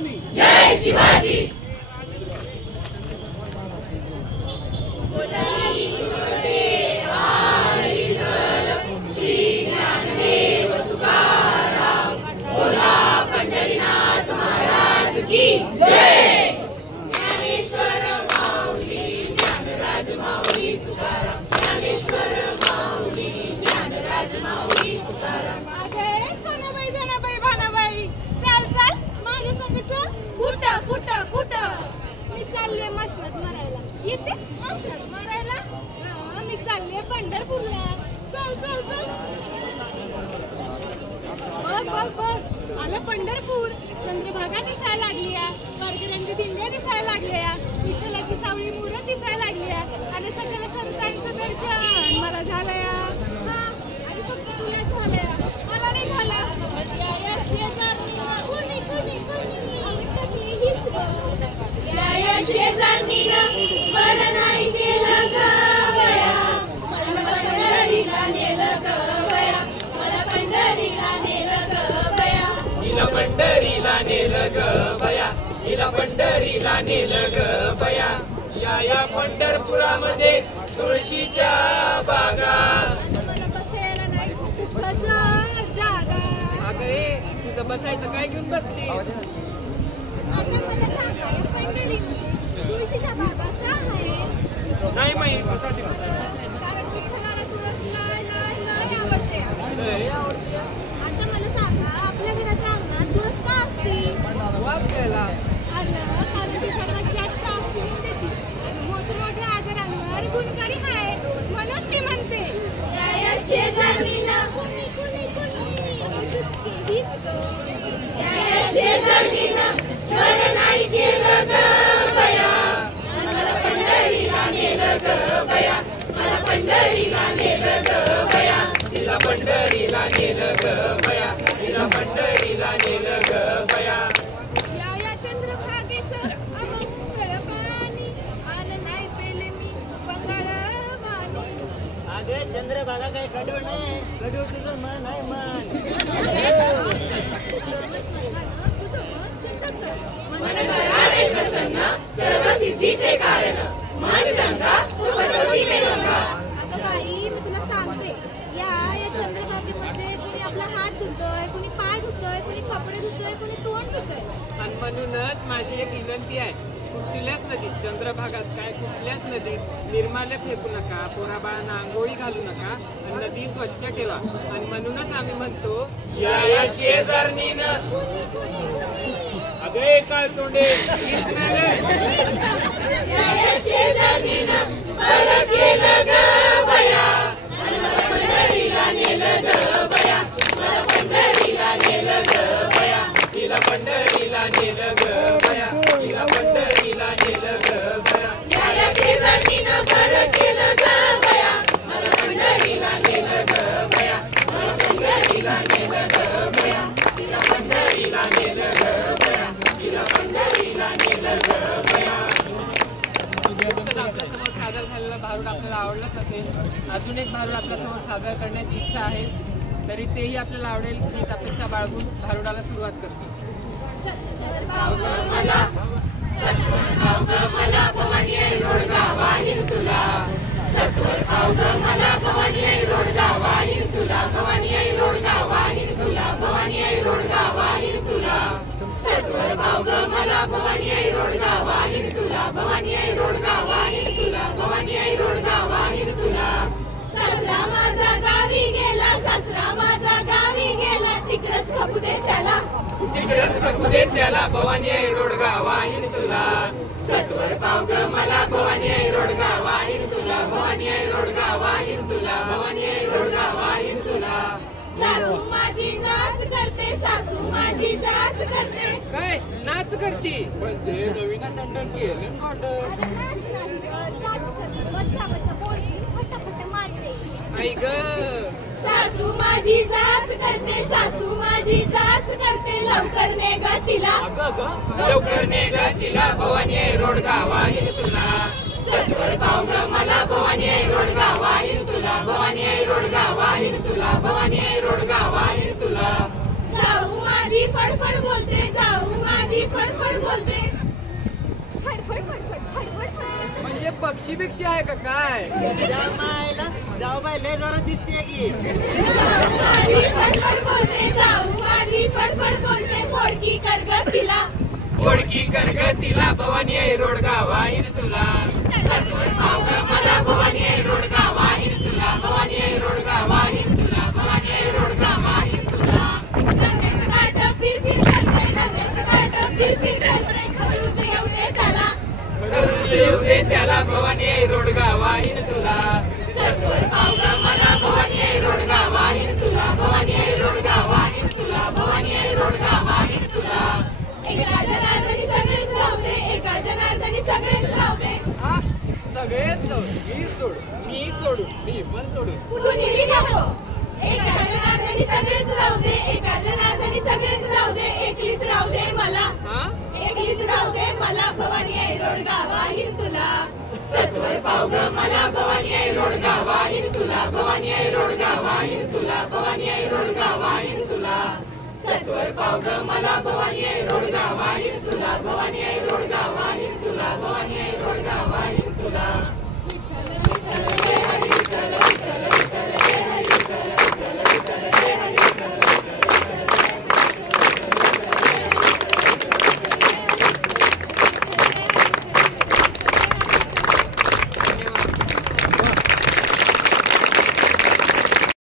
भवानी जय शिवाजी। मी चालले पंढरपूरला. चल चल चल. बघ बघ बघ आलं पंढरपूर. चंद्रभागा दिसायला लागली आहे, वारकऱ्यांची दिंड्या दिसायला लागल्या, विठ्ठलाची सावळी मूर्त दिसायला लागली आहे आणि सगळ्या संतांचं दर्शन मला झालंय. आणि फक्त तुला झालंय, मला नाही झालं. बरं नाही केलं ग बया, मला पंढरीला नेलं ग बया, मला पंढरीला नेलं ग बया, हिला पंढरीला नेलं ग बया, हिला पंढरीला नेलं ग बया. या पंढरपुरामध्ये तुळशीच्या बागा. मला बसायला नाही कुठं जागा. अगं तुझं बसायचं काय घेऊन बसली? आता मला सांगा पंढरीमध्ये तुळशीच्या बागा का आहेत? नाही माहित. कारण विठ्ठलाला तुळस लय आवडते. आता मला सांगा आपल्या घराच्या अंगणात तुळस का असते? वास घ्यायला. कारण ती सर्वात जास्त ऑक्सिजन देते आणि मोठमोठ्या आजारांवर गुणकारी आहे म्हणून मी म्हणते या शेजारणीनं कुणी कुणी कुणी हीच या शेजारणीनं बरं नाही केलं ग बया, मला पंढरीला नेलं ग बया, मला पंढरीला नेलं ग बया, हिला पंढरीला नेलं ग बया, हिला पंढरीला नेलं ग बया. या चंद्रभागेचं अमंगळ पाणी आलं नाही पेले मी बंगाळ वाणी. अगे चंद्रभागा काय गडूळ नाही, गडूळ तुझं मन आहे मन. मन करारे प्रसन्न सर्व सिद्धीचे कारण, मन चंगा तू पटोती में गंगा. आता बाई मी तुला सांगते या चंद्रभागेमध्ये कुणी आपला हात धुतोय, कुणी पाय धुतोय, कुणी कपडे धुतोय, कुणी तोंड धुतोय. आणि म्हणूनच माझी एक विनंती आहे, कुठल्याच नदीत, चंद्रभागात काय कुठल्याच नदीत निर्माल्य फेकू नका, पोराबाळांना आंघोळी घालू नका आणि नदी स्वच्छ ठेवा. आणि म्हणूनच आम्ही म्हणतो या शेजारणीनं. अगे काय तोंडे या शेजारणीनं बरं केलं ग बया, मला पंढरीला नेलं ग बया, मला पंढरीला नेलं ग बया, हिला पंढरीला नेलं ग बया, हिला पंढरीला नेलं ग बया. या शेजारणीनं बरं केलं ग बया, मला पंढरीला नेलं ग बया, मला पंढरीला नेलं ग बया, हिला पंढरीला नेलं ग बया, हिला पंढरीला नेलं ग बया. आपल्यासमोर सादर झालेला भारूड आपल्याला आवडलाच असेल. अजून एक भारूड आपल्यासमोर सादर करण्याची इच्छा आहे, तरी तेही आपल्याला आवडेल हीच अपेक्षा बाळगून भारुडाला सुरुवात करते. मला भवानी आई रोडगा वाहील तुला, सत्वर पाव ग मला भवानी आई रोडगा वाहील तुला, भवानी आई रोडगा वाहील तुला, भवानी आई रोडगा वाहील तुला, सत्वर पाव ग मला भवानी आई रोडगा वाहील तुला, भवानी आई रोडगा वाहील तुला, भवानी आई रोडगा वाहील तुला. सासरा माझा गावी गेला, सासरा माझा गावी गेला, तिकडच खपू दे त्याला, तिकडेच टाकू दे त्याला, भवानी आई रोडगा वाहील तुला. सत्वर पाव ग मला भवानी आई रोडगा वाहील तुला, भवानी आई रोडगा वाहील तुला, भवानी आई रोडगा वाहील तुला. सासू माझी जाच करते, सासू माझी जाच करते. काय नाच करती? म्हणजे नवीन दंडन केलं आई ग सासू माझी जाच करते, सासू माझी जाच करते, लवकर ने ग तिला, लवकर ने ग तिला, भवानी आई रोडगा वाहील तुला. सत्वर पाव ग मला भवानी आई रोडगा वाहील तुला, भवानी आई रोडगा वाहील तुला, भवानी आई रोडगा वाहील तुला. जाऊ माझी फडफड बोलते, जाऊ माझी माझी फडफड बोलते फडफड फडफड फडफड फड म्हणजे पक्षी बिक्षी आहे का काय? जाऊ बाई लय जोरात दिसते की माझी फडफड बोलते जाऊ माझी फडफड बोलते मोडकी कर ग तिला ओळखी करगतीला भवानी आई रोडगा वाहीन तुला सत्वर पाव ग मला भवानी आई रोडगा वाहीन तुला भवानी आई रोडगा वाहीन तुला भवानी आई रोडगा वाहीन तुला नंदेचं काठ फिर फिर करते नंदेचं काठ फिर फिर करते खडूच येऊ दे त्याला खडूस येऊ दे त्याला भवानी आई रोडगा वाहीन तुला सत्वर पाव ग मला भवानी आई रोडगा वाहीन तुला भवानी आई रोडगा वाहीन तुला भवानी आई रोडगा वाहीन तुला एका जनार्दनी सगळेच जाऊ दे एका जनार्दनी सगळेच जाऊ दे सगळेच जाऊ मी सोडू मी पण सोडू कुठून बी नको एका जनार्दनी सगळेच जाऊ दे एका जनार्दनी सगळेच जाऊ दे एकलीच राहू दे मला एकलीच राहू दे मला भवानी आई रोडगा वाहीन तुला सत्वर पाव ग मला भवानी आई रोडगा वाहीन तुला भवानी आई रोडगा वाहीन तुला भवानी आई रोडगा वाहीन तुला सत्वर पाव ग मला भवानी आई रोडगा वाहीन तुला भवानी आई